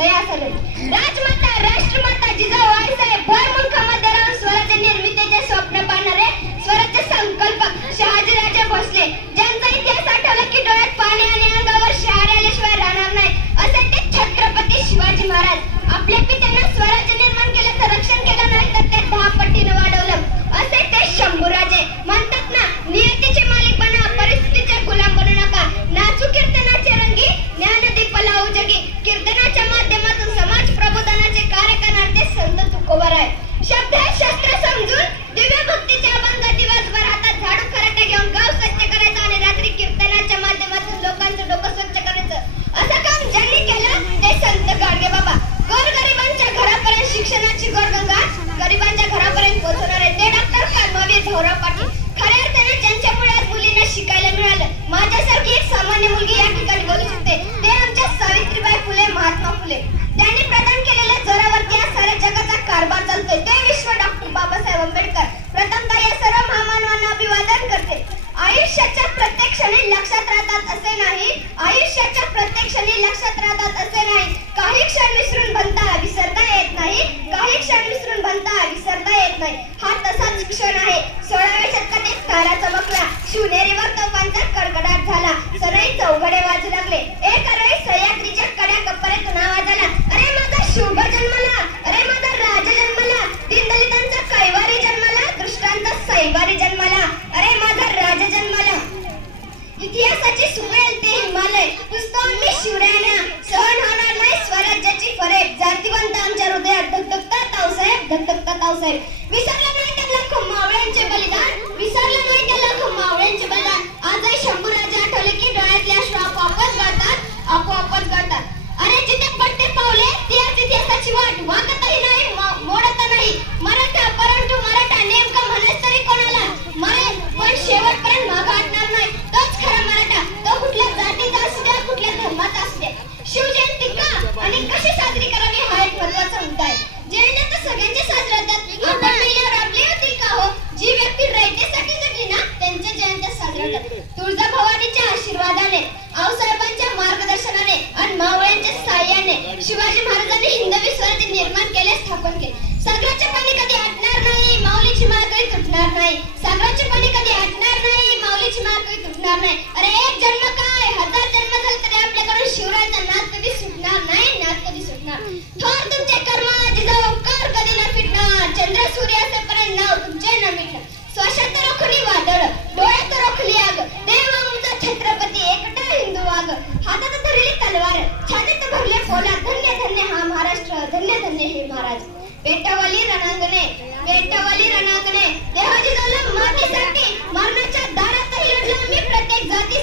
Ve a माझ्यासारखी एक सामान्य मुलगी या ठिकाणी बोलू शकते. ते आमच्या सावित्रीबाई फुले महात्मा फुले. त्यांनी प्रदान केलेल्या जोरावरती या साऱ्या जगाचा कारभार चालतोय. ते विश्व डॉक्टर बाबासाहेब आंबेडकर. प्रथमतः या सर्व महामानवांना अभिवादन करते. आयुष्याच्या प्रत्येक क्षणी लक्षात राहतात असे नाही. आयुष्याच्या प्रत्येक क्षणी लक्षात राहतात असे नाही. काही क्षण विसरून बनता विसरता येत नाही. काही क्षण विसरून बनता विसरता येत नाही. हा तसाच क्षण आहे. सोळाव्या शतकात एक तारा चमकला. शिवनेरीवर तोफांचा कडकडाट झाला चौघडे वाजू लागले. एक अरे सह्याद्रीच्या कड्या कप्परेतून तुना वाजाला. अरे माझा शुभ जन्मला. अरे माझा राज जन्मला. दीनदलितांचा कैवारी जन्मला. दृष्टांचा सैवारी जन्मला. अरे माझा राज जन्मला. इतिहासाची सुमेल ते हिमालय. पुस्तक मी शिवरायांना. सहन होणार नाही स्वराज्याची फरेब जातीवंत आमच्या हृदयात. धकधकता तावसाहेब धकधकता तावसाहेब. विसरलं नाही त्या लाखो मावळ्यांचे बलिदान? विसरलं नाही त्या लाखो मावळ्यांचे बलिदान? आजही शंभर पाण्यातल्या की करतात अश्रू आपोआपच गळतात आपोआपच गळतात शिवाजी महाराजांनी हिंदवी स्वराज्य निर्माण केले स्थापन केले. सागराचे पाणी कधी आटणार नाही माऊलीची माळ कधी तुटणार नाही. सागराचे पाणी कधी आटणार नाही माऊलीची माळ कधी तुटणार नाही. अरे एक जन्म काय? हजार जन्म झाले तरी आपल्याकडून शिवरायाचा नाद कधी सुटणार नाही नाद कधी सुटणार? थोर तुमचे कर्म जिजाऊ उपकार कधी न फिटणार. चंद्र सूर्य असेपर्यंत नाव तुमचे न मिटणार. स्वशांत रोखली वादळ डोळ्यात रोखली आग. देव आमचा छत्रपती एकटा हिंदू वाघ हातात धरली तलवार छातीत भरली पोलाद धन्य धन्य हा महाराष्ट्र. धन्य धन्य हे महाराज. पेटवली रणांगणे पेटवली रणांगणे. देवाची झालं मातीसाठी मरणाच्या दारातही मी प्रत्येक जाती